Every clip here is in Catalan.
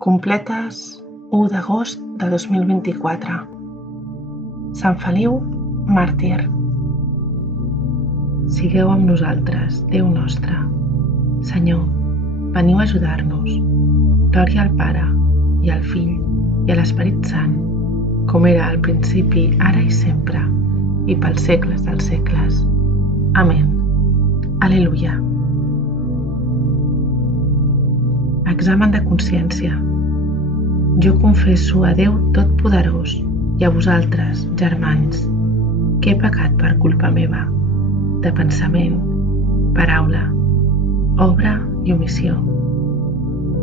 Completes 1 d'agost de 2024. Sant Feliu, màrtir. Sigueu amb nosaltres, Déu nostre. Senyor, veniu a ajudar-nos. Glòria al Pare, i al Fill, i a l'Esperit Sant, com era al principi, ara i sempre, i pels segles dels segles. Amén. Aleluia. Examen de consciència. Jo confesso a Déu Totpoderós i a vosaltres, germans, que he pecat per culpa meva, de pensament, paraula, obra i omissió.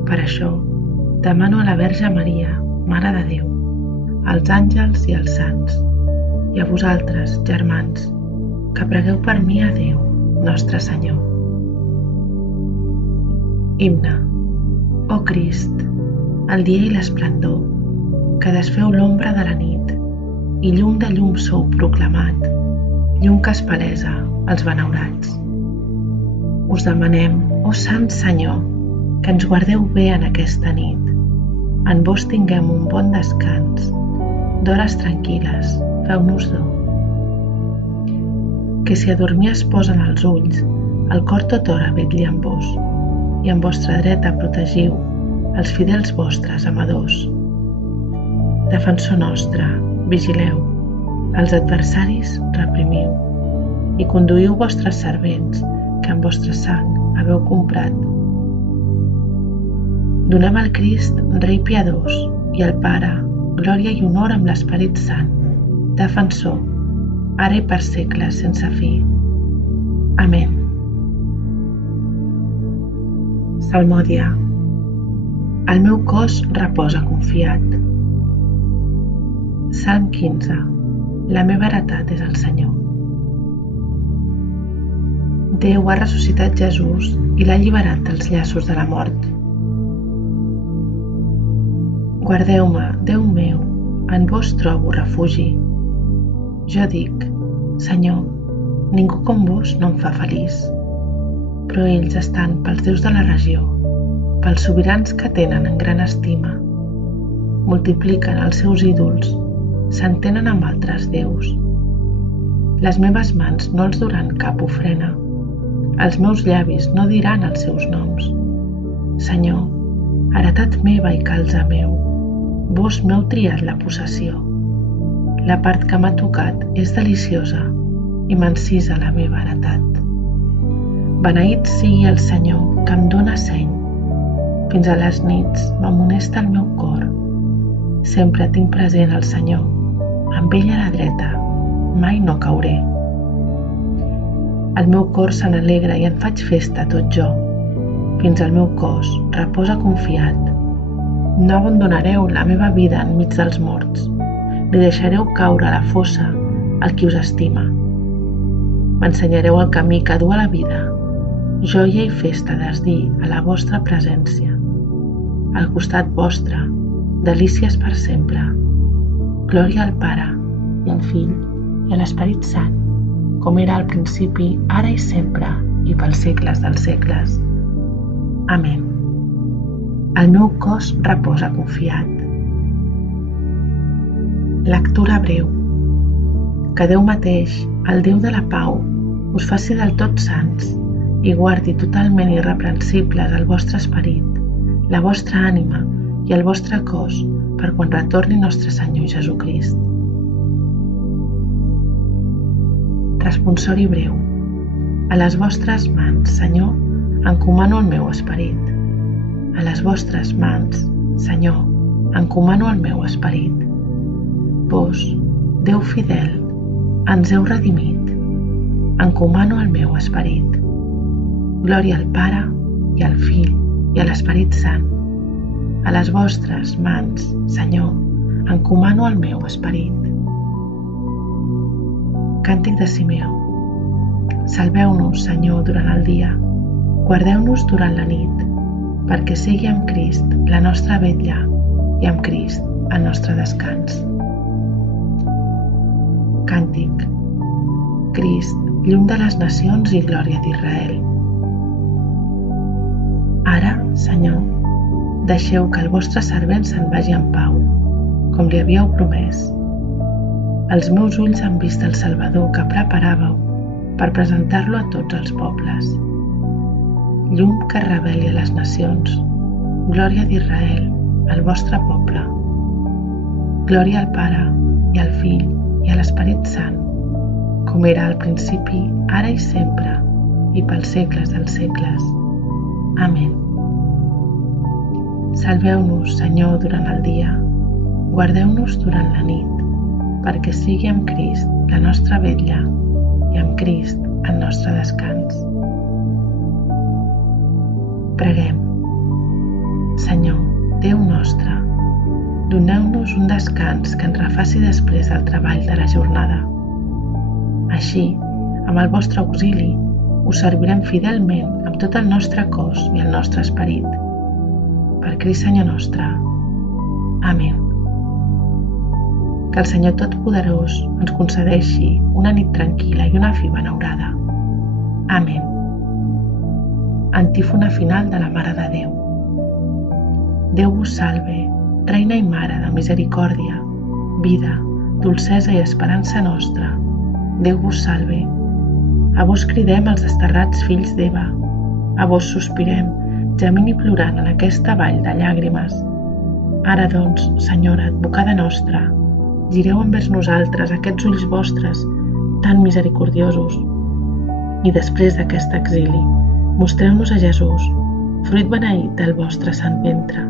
Per això, demano a la Verge Maria, Mare de Déu, als àngels i als sants, i a vosaltres, germans, que pregueu per mi a Déu, nostre Senyor. Himne. Ó Crist, el dia i l'esplendor, que desfeu l'ombra de la nit, i llum de llum sou proclamat, llum que espalesa els benaurats. Us demanem, ó Sant Senyor, que ens guardeu bé en aquesta nit. En vos tinguem un bon descans, d'hores tranquil·les, feu-nos do. Que si a dormir es posen els ulls, el cor tothora vetlli amb vos, i amb vostra dreta protegiu els fidels vostres amadors. Defensor nostre, vigileu, els adversaris reprimiu, i conduïu vostres servents, que amb vostra sang haveu comprat. Donem al Crist, Rei piadós, i al Pare, glòria i honor amb l'Esperit Sant, defensor, ara i per segles sense fi. Amén. Salmòdia. El meu cos reposa confiat. Salm 15. La meva heretat és el Senyor. Déu ha ressuscitat Jesús i l'ha alliberat dels llaços de la mort. Guardeu-me, Déu meu, en vos trobo refugi. Jo dic, Senyor, ningú com vos no em fa feliç, però ells estan pels déus de la regió, pels sobirans que tenen en gran estima. Multipliquen els seus ídols, s'entenen amb altres déus. Les meves mans no els duran cap ofrena, els meus llavis no diran els seus noms. Senyor, heretat meva i calze meu, vos m'heu triat la possessió. La part que m'ha tocat és deliciosa i m'encisa la meva heretat. Beneït sigui el Senyor que em dóna seny. Fins a les nits m'amonesta el meu cor. Sempre tinc present el Senyor. Amb ell a la dreta, mai no cauré. El meu cor se n'alegra i en faig festa tot jo. Fins al meu cos reposa confiat. No abandonareu la meva vida enmig dels morts, ni deixareu caure a la fossa el qui us estima. M'ensenyareu el camí que du a la vida. Joia i festa desdir a la vostra presència. Al costat vostre, delícies per sempre. Glòria al Pare, i al Fill, i a l'Esperit Sant, com era al principi, ara i sempre, i pels segles dels segles. Amén. El meu cos reposa confiat. Lectura breu. Que Déu mateix, el Déu de la pau, us faci del tot sants i guardi totalment irreprensibles el vostre esperit, la vostra ànima i el vostre cos per quan retorni nostre Senyor Jesucrist. Responsori breu. A les vostres mans, Senyor, encomano el meu esperit. A les vostres mans, Senyor, encomano el meu esperit. Vos, Déu fidel, ens heu redimit. Encomano el meu esperit. Glòria al Pare, i al Fill, i a l'Esperit Sant. A les vostres mans, Senyor, encomano el meu esperit. Càntic de Simeó. Salveu-nos, Senyor, durant el dia. Guardeu-nos durant la nit, perquè sigui amb Crist la nostra vetlla i amb Crist el nostre descans. Càntic. Crist, llum de les nacions i glòria d'Israel. Ara, Senyor, deixeu que el vostre servent se'n vagi en pau, com li havíeu promès. Els meus ulls han vist el Salvador que preparàveu per presentar-lo a tots els pobles. Llum que reveli a les nacions, glòria d'Israel, el vostre poble. Glòria al Pare, i al Fill, i a l'Esperit Sant, com era al principi, ara i sempre, i pels segles dels segles. Amén. Salveu-nos, Senyor, durant el dia, guardeu-nos durant la nit, perquè sigui amb Crist la nostra vetlla i amb Crist el nostre descans. Preguem. Senyor, Déu nostre, doneu-nos un descans que ens refaci després del treball de la jornada. Així, amb el vostre auxili, us servirem fidelment amb tot el nostre cos i el nostre esperit. Per Crist Senyor nostre. Amén. Que el Senyor Totpoderós ens concedeixi una nit tranquil·la i una fi benaurada. Amén. Antífona final de la Mare de Déu. Déu vos salve, Reina i Mare de misericòrdia, vida, dolcesa i esperança nostra. Déu vos salve. A vos cridem els desterrats fills d'Eva. A vos sospirem, gemint i plorant en aquesta vall de llàgrimes. Ara, doncs, Senyora, advocada nostra, gireu envers nosaltres aquests ulls vostres tan misericordiosos. I després d'aquest exili, mostreu-nos a Jesús, fruit beneït del vostre sant ventre.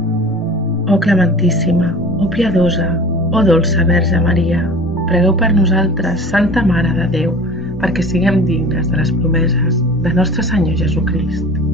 Oh clementíssima, oh piadosa, oh dolça Verge Maria, pregueu per nosaltres, Santa Mare de Déu, perquè siguem dignes de les promeses de nostre Senyor Jesucrist.